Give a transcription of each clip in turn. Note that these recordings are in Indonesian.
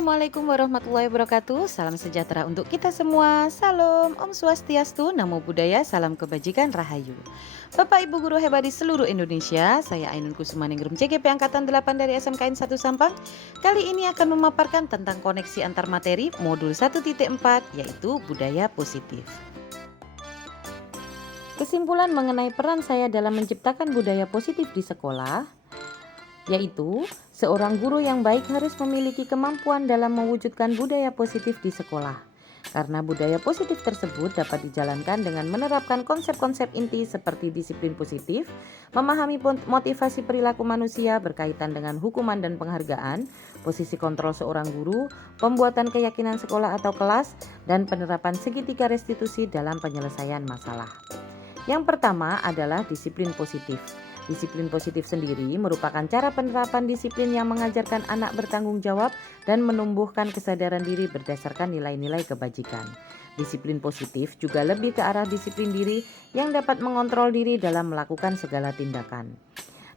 Assalamualaikum warahmatullahi wabarakatuh. Salam sejahtera untuk kita semua. Salam Om Swastiastu, Namo Buddhaya, salam kebajikan Rahayu. Bapak Ibu guru hebat di seluruh Indonesia, saya Ainun Kusumaningrum CGP Angkatan 8 dari SMKN 1 Sampang. Kali ini akan memaparkan tentang koneksi antar materi modul 1.4 yaitu budaya positif. Kesimpulan mengenai peran saya dalam menciptakan budaya positif di sekolah, yaitu seorang guru yang baik harus memiliki kemampuan dalam mewujudkan budaya positif di sekolah. Karena budaya positif tersebut dapat dijalankan dengan menerapkan konsep-konsep inti seperti disiplin positif, memahami motivasi perilaku manusia berkaitan dengan hukuman dan penghargaan, posisi kontrol seorang guru, pembuatan keyakinan sekolah atau kelas, dan penerapan segitiga restitusi dalam penyelesaian masalah. Yang pertama adalah disiplin positif. Disiplin positif sendiri merupakan cara penerapan disiplin yang mengajarkan anak bertanggung jawab dan menumbuhkan kesadaran diri berdasarkan nilai-nilai kebajikan. Disiplin positif juga lebih ke arah disiplin diri yang dapat mengontrol diri dalam melakukan segala tindakan.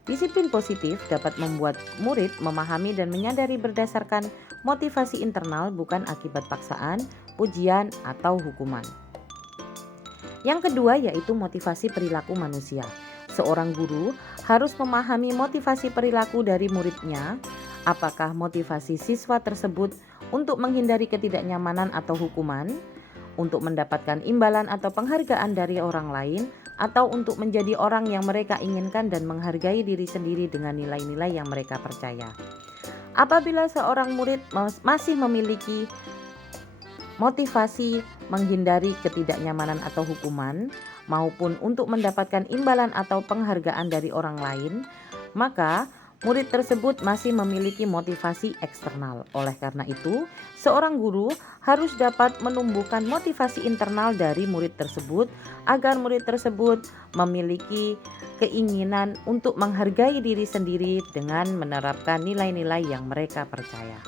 Disiplin positif dapat membuat murid memahami dan menyadari berdasarkan motivasi internal bukan akibat paksaan, pujian, atau hukuman. Yang kedua yaitu motivasi perilaku manusia. Seorang guru harus memahami motivasi perilaku dari muridnya, apakah motivasi siswa tersebut untuk menghindari ketidaknyamanan atau hukuman, untuk mendapatkan imbalan atau penghargaan dari orang lain, atau untuk menjadi orang yang mereka inginkan dan menghargai diri sendiri dengan nilai-nilai yang mereka percaya. Apabila seorang murid masih memiliki motivasi menghindari ketidaknyamanan atau hukuman, maupun untuk mendapatkan imbalan atau penghargaan dari orang lain, maka murid tersebut masih memiliki motivasi eksternal. Oleh karena itu, seorang guru harus dapat menumbuhkan motivasi internal dari murid tersebut agar murid tersebut memiliki keinginan untuk menghargai diri sendiri dengan menerapkan nilai-nilai yang mereka percaya.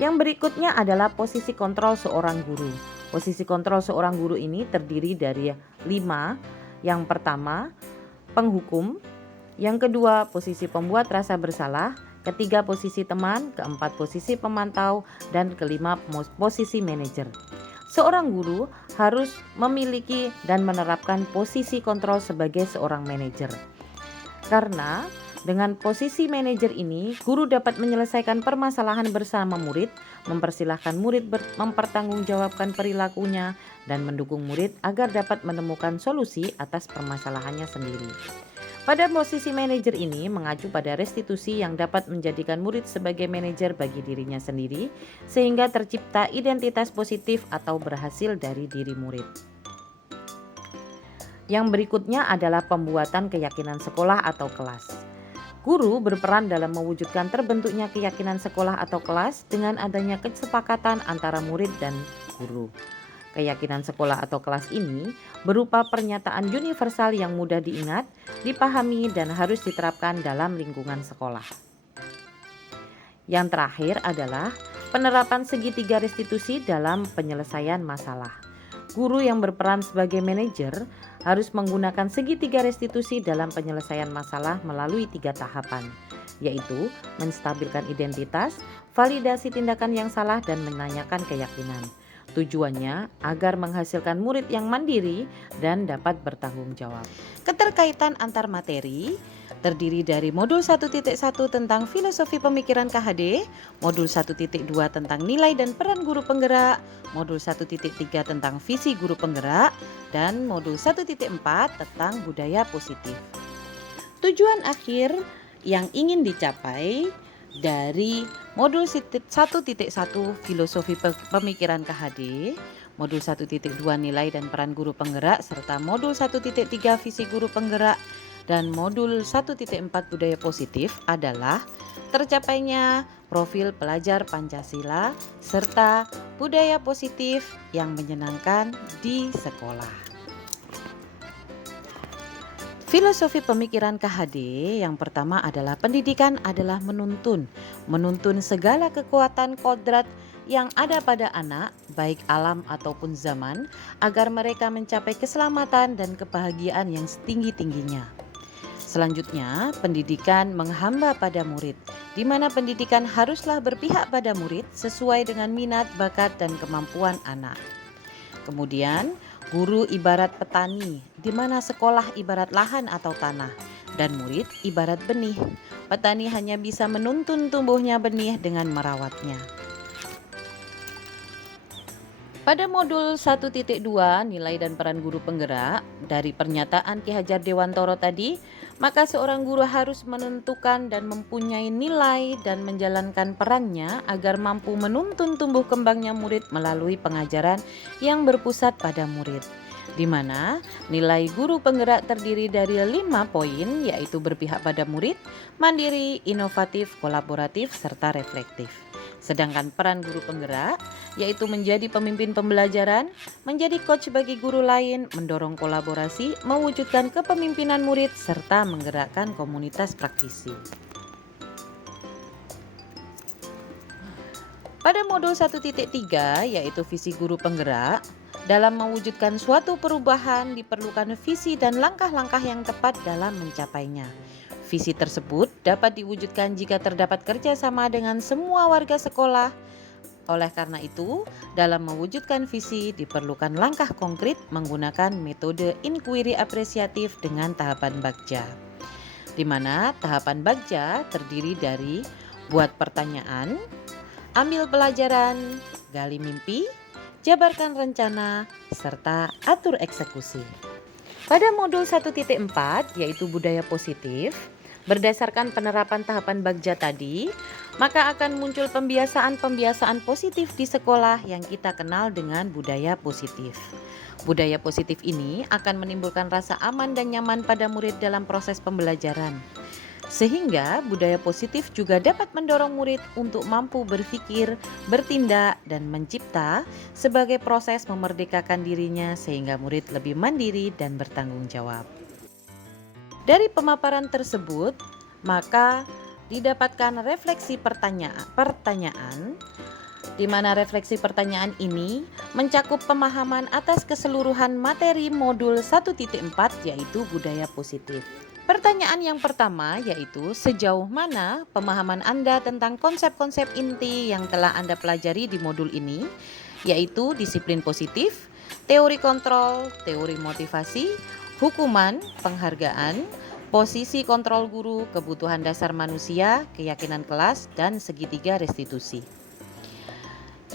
Yang berikutnya adalah posisi kontrol seorang guru. Posisi kontrol seorang guru ini terdiri dari 5. Yang pertama, penghukum. Yang kedua, posisi pembuat rasa bersalah. Ketiga, posisi teman. Keempat, posisi pemantau. Dan kelima, posisi manajer. Seorang guru harus memiliki dan menerapkan posisi kontrol sebagai seorang manajer. Karena dengan posisi manajer ini, guru dapat menyelesaikan permasalahan bersama murid, mempersilahkan murid mempertanggungjawabkan perilakunya, dan mendukung murid agar dapat menemukan solusi atas permasalahannya sendiri. Pada posisi manajer ini mengacu pada restitusi yang dapat menjadikan murid sebagai manajer bagi dirinya sendiri, sehingga tercipta identitas positif atau berhasil dari diri murid. Yang berikutnya adalah pembuatan keyakinan sekolah atau kelas. Guru berperan dalam mewujudkan terbentuknya keyakinan sekolah atau kelas dengan adanya kesepakatan antara murid dan guru. Keyakinan sekolah atau kelas ini berupa pernyataan universal yang mudah diingat, dipahami, dan harus diterapkan dalam lingkungan sekolah. Yang terakhir adalah penerapan segitiga restitusi dalam penyelesaian masalah. Guru yang berperan sebagai manajer harus menggunakan segitiga restitusi dalam penyelesaian masalah melalui 3 tahapan, yaitu menstabilkan identitas, validasi tindakan yang salah, dan menanyakan keyakinan. Tujuannya agar menghasilkan murid yang mandiri dan dapat bertanggung jawab. Keterkaitan antar materi terdiri dari modul 1.1 tentang filosofi pemikiran KHD, modul 1.2 tentang nilai dan peran guru penggerak, modul 1.3 tentang visi guru penggerak, dan modul 1.4 tentang budaya positif. Tujuan akhir yang ingin dicapai dari modul 1.1 filosofi pemikiran KHD, modul 1.2 nilai dan peran guru penggerak, serta modul 1.3 visi guru penggerak, dan modul 1.4 budaya positif adalah tercapainya profil pelajar Pancasila serta budaya positif yang menyenangkan di sekolah. Filosofi pemikiran KHD yang pertama adalah pendidikan adalah menuntun segala kekuatan kodrat yang ada pada anak, baik alam ataupun zaman, agar mereka mencapai keselamatan dan kebahagiaan yang setinggi-tingginya. Selanjutnya, pendidikan menghamba pada murid, di mana pendidikan haruslah berpihak pada murid sesuai dengan minat, bakat, dan kemampuan anak. Kemudian, guru ibarat petani, di mana sekolah ibarat lahan atau tanah, dan murid ibarat benih. Petani hanya bisa menuntun tumbuhnya benih dengan merawatnya. Pada modul 1.2 nilai dan peran guru penggerak, dari pernyataan Ki Hajar Dewantoro tadi, maka seorang guru harus menentukan dan mempunyai nilai dan menjalankan perannya agar mampu menuntun tumbuh kembangnya murid melalui pengajaran yang berpusat pada murid. Di mana nilai guru penggerak terdiri dari 5 poin, yaitu berpihak pada murid, mandiri, inovatif, kolaboratif, serta reflektif. Sedangkan peran guru penggerak yaitu menjadi pemimpin pembelajaran, menjadi coach bagi guru lain, mendorong kolaborasi, mewujudkan kepemimpinan murid, serta menggerakkan komunitas praktisi. Pada modul 1.3 yaitu visi guru penggerak, dalam mewujudkan suatu perubahan diperlukan visi dan langkah-langkah yang tepat dalam mencapainya. Visi tersebut dapat diwujudkan jika terdapat kerjasama dengan semua warga sekolah. Oleh karena itu, dalam mewujudkan visi diperlukan langkah konkret menggunakan metode inquiry apresiatif dengan tahapan bagja. Di mana tahapan bagja terdiri dari buat pertanyaan, ambil pelajaran, gali mimpi, jabarkan rencana, serta atur eksekusi. Pada modul 1.4 yaitu budaya positif, berdasarkan penerapan tahapan bagja tadi, maka akan muncul pembiasaan-pembiasaan positif di sekolah yang kita kenal dengan budaya positif. Budaya positif ini akan menimbulkan rasa aman dan nyaman pada murid dalam proses pembelajaran. Sehingga budaya positif juga dapat mendorong murid untuk mampu berpikir, bertindak, dan mencipta sebagai proses memerdekakan dirinya sehingga murid lebih mandiri dan bertanggung jawab. Dari pemaparan tersebut, maka didapatkan refleksi pertanyaan, di mana refleksi pertanyaan ini mencakup pemahaman atas keseluruhan materi modul 1.4 yaitu budaya positif. Pertanyaan yang pertama yaitu sejauh mana pemahaman Anda tentang konsep-konsep inti yang telah Anda pelajari di modul ini, yaitu disiplin positif, teori kontrol, teori motivasi, hukuman, penghargaan, posisi kontrol guru, kebutuhan dasar manusia, keyakinan kelas, dan segitiga restitusi.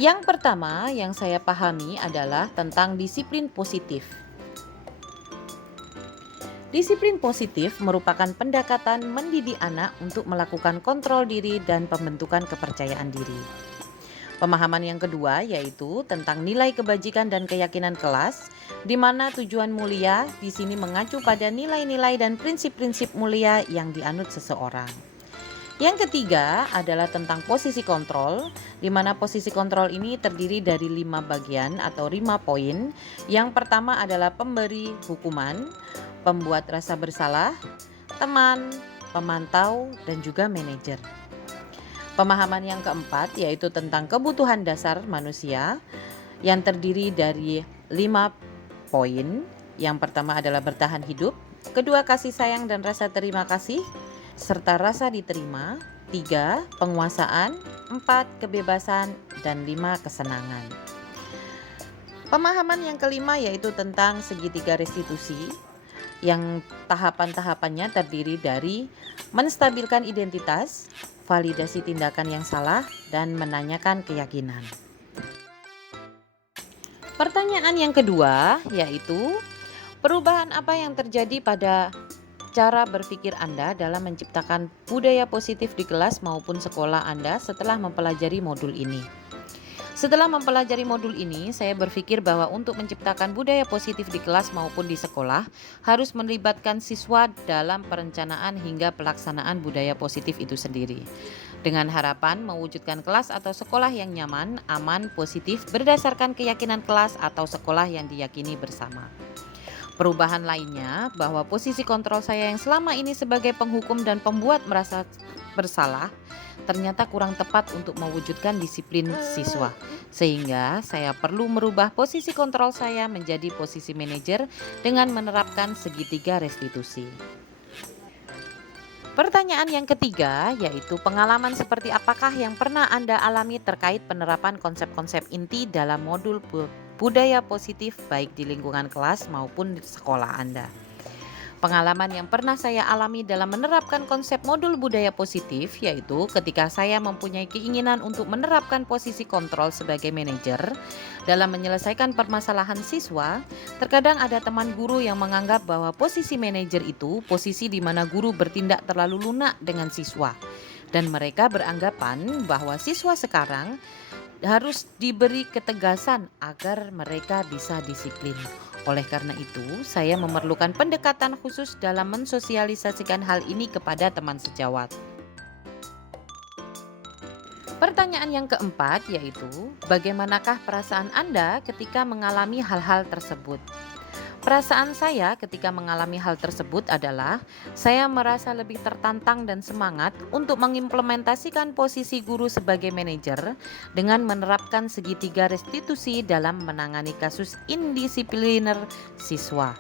Yang pertama yang saya pahami adalah tentang disiplin positif. Disiplin positif merupakan pendekatan mendidik anak untuk melakukan kontrol diri dan pembentukan kepercayaan diri. Pemahaman yang kedua yaitu tentang nilai kebajikan dan keyakinan kelas, di mana tujuan mulia di sini mengacu pada nilai-nilai dan prinsip-prinsip mulia yang dianut seseorang. Yang ketiga adalah tentang posisi kontrol, di mana posisi kontrol ini terdiri dari 5 bagian atau 5 poin. Yang pertama adalah pemberi hukuman, pembuat rasa bersalah, teman, pemantau, dan juga manajer. Pemahaman yang keempat yaitu tentang kebutuhan dasar manusia yang terdiri dari 5 poin. Yang pertama adalah bertahan hidup, kedua kasih sayang dan rasa terima kasih, serta rasa diterima, 3 penguasaan, 4 kebebasan, dan 5 kesenangan. Pemahaman yang kelima yaitu tentang segitiga restitusi, yang tahapan-tahapannya terdiri dari menstabilkan identitas, validasi tindakan yang salah, dan menanyakan keyakinan. Pertanyaan yang kedua yaitu perubahan apa yang terjadi pada cara berpikir Anda dalam menciptakan budaya positif di kelas maupun sekolah Anda setelah mempelajari modul ini. Setelah mempelajari modul ini, saya berpikir bahwa untuk menciptakan budaya positif di kelas maupun di sekolah harus melibatkan siswa dalam perencanaan hingga pelaksanaan budaya positif itu sendiri. Dengan harapan mewujudkan kelas atau sekolah yang nyaman, aman, positif berdasarkan keyakinan kelas atau sekolah yang diyakini bersama. Perubahan lainnya bahwa posisi kontrol saya yang selama ini sebagai penghukum dan pembuat merasa bersalah ternyata kurang tepat untuk mewujudkan disiplin siswa. Sehingga saya perlu merubah posisi kontrol saya menjadi posisi manajer dengan menerapkan segitiga restitusi. Pertanyaan yang ketiga yaitu pengalaman seperti apakah yang pernah Anda alami terkait penerapan konsep-konsep inti dalam modul budaya positif baik di lingkungan kelas maupun di sekolah Anda. Pengalaman yang pernah saya alami dalam menerapkan konsep modul budaya positif yaitu ketika saya mempunyai keinginan untuk menerapkan posisi kontrol sebagai manajer dalam menyelesaikan permasalahan siswa, terkadang ada teman guru yang menganggap bahwa posisi manajer itu posisi di mana guru bertindak terlalu lunak dengan siswa dan mereka beranggapan bahwa siswa sekarang harus diberi ketegasan agar mereka bisa disiplin. Oleh karena itu, saya memerlukan pendekatan khusus dalam mensosialisasikan hal ini kepada teman sejawat. Pertanyaan yang keempat yaitu, bagaimanakah perasaan Anda ketika mengalami hal-hal tersebut? Perasaan saya ketika mengalami hal tersebut adalah saya merasa lebih tertantang dan semangat untuk mengimplementasikan posisi guru sebagai manajer dengan menerapkan segitiga restitusi dalam menangani kasus indisipliner siswa.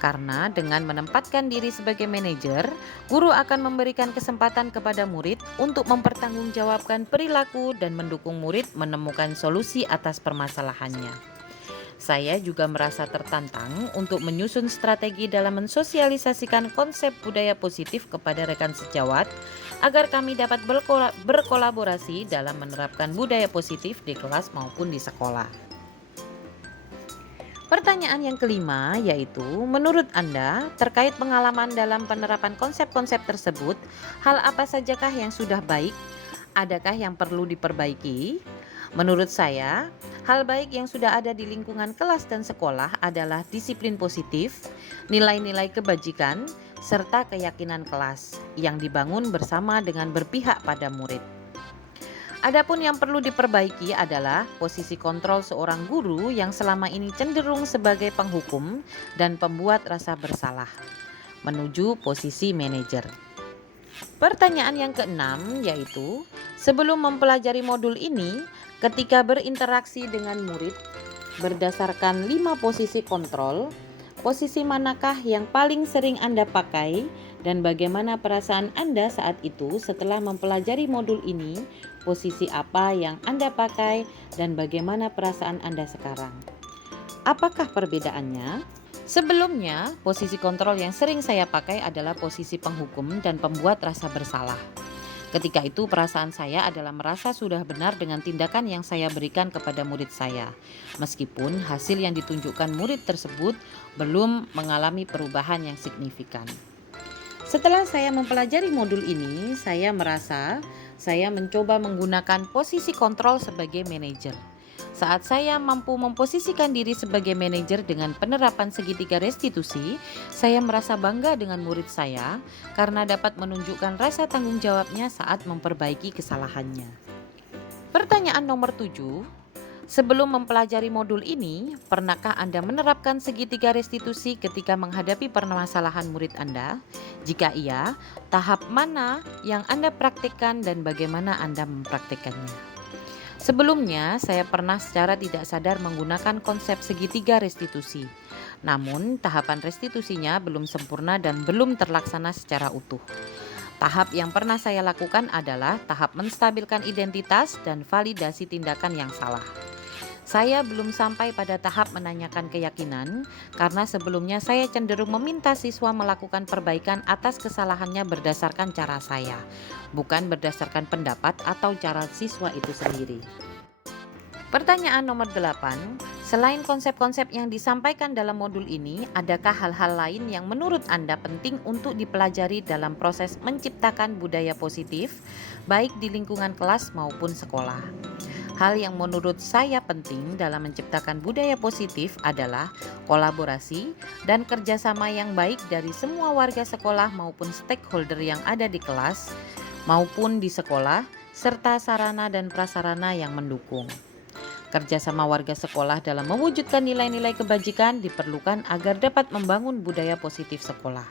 Karena dengan menempatkan diri sebagai manajer, guru akan memberikan kesempatan kepada murid untuk mempertanggungjawabkan perilaku dan mendukung murid menemukan solusi atas permasalahannya. Saya juga merasa tertantang untuk menyusun strategi dalam mensosialisasikan konsep budaya positif kepada rekan sejawat agar kami dapat berkolaborasi dalam menerapkan budaya positif di kelas maupun di sekolah. Pertanyaan yang kelima yaitu, menurut Anda terkait pengalaman dalam penerapan konsep-konsep tersebut, hal apa sajakah yang sudah baik? Adakah yang perlu diperbaiki? Menurut saya, hal baik yang sudah ada di lingkungan kelas dan sekolah adalah disiplin positif, nilai-nilai kebajikan, serta keyakinan kelas yang dibangun bersama dengan berpihak pada murid. Adapun yang perlu diperbaiki adalah posisi kontrol seorang guru yang selama ini cenderung sebagai penghukum dan pembuat rasa bersalah, menuju posisi manajer. Pertanyaan yang keenam yaitu, sebelum mempelajari modul ini, ketika berinteraksi dengan murid, berdasarkan 5 posisi kontrol, posisi manakah yang paling sering Anda pakai dan bagaimana perasaan Anda saat itu setelah mempelajari modul ini, posisi apa yang Anda pakai dan bagaimana perasaan Anda sekarang? Apakah perbedaannya? Sebelumnya, posisi kontrol yang sering saya pakai adalah posisi penghukum dan pembuat rasa bersalah. Ketika itu perasaan saya adalah merasa sudah benar dengan tindakan yang saya berikan kepada murid saya, meskipun hasil yang ditunjukkan murid tersebut belum mengalami perubahan yang signifikan. Setelah saya mempelajari modul ini, saya merasa saya mencoba menggunakan posisi kontrol sebagai manajer. Saat saya mampu memposisikan diri sebagai manajer dengan penerapan segitiga restitusi, saya merasa bangga dengan murid saya karena dapat menunjukkan rasa tanggung jawabnya saat memperbaiki kesalahannya. Pertanyaan nomor 7. Sebelum mempelajari modul ini, pernahkah Anda menerapkan segitiga restitusi ketika menghadapi permasalahan murid Anda? Jika iya, tahap mana yang Anda praktikkan dan bagaimana Anda mempraktikkannya? Sebelumnya, saya pernah secara tidak sadar menggunakan konsep segitiga restitusi. Namun, tahapan restitusinya belum sempurna dan belum terlaksana secara utuh. Tahap yang pernah saya lakukan adalah tahap menstabilkan identitas dan validasi tindakan yang salah. Saya belum sampai pada tahap menanyakan keyakinan karena sebelumnya saya cenderung meminta siswa melakukan perbaikan atas kesalahannya berdasarkan cara saya, bukan berdasarkan pendapat atau cara siswa itu sendiri. Pertanyaan nomor 8. Selain konsep-konsep yang disampaikan dalam modul ini, adakah hal-hal lain yang menurut Anda penting untuk dipelajari dalam proses menciptakan budaya positif, baik di lingkungan kelas maupun sekolah? Hal yang menurut saya penting dalam menciptakan budaya positif adalah kolaborasi dan kerjasama yang baik dari semua warga sekolah maupun stakeholder yang ada di kelas maupun di sekolah, serta sarana dan prasarana yang mendukung. Kerjasama warga sekolah dalam mewujudkan nilai-nilai kebajikan diperlukan agar dapat membangun budaya positif sekolah.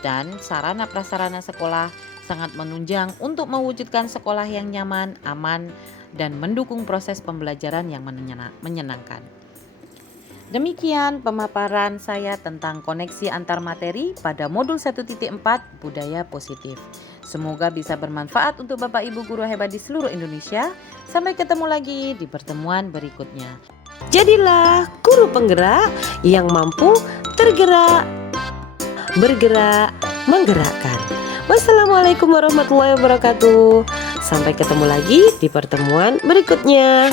Dan sarana prasarana sekolah sangat menunjang untuk mewujudkan sekolah yang nyaman, aman, dan mendukung proses pembelajaran yang menyenangkan. Demikian pemaparan saya tentang koneksi antar materi pada modul 1.4 Budaya Positif. Semoga bisa bermanfaat untuk Bapak Ibu guru hebat di seluruh Indonesia. Sampai ketemu lagi di pertemuan berikutnya. Jadilah guru penggerak yang mampu tergerak, bergerak, menggerakkan. Wassalamualaikum warahmatullahi wabarakatuh. Sampai ketemu lagi di pertemuan berikutnya.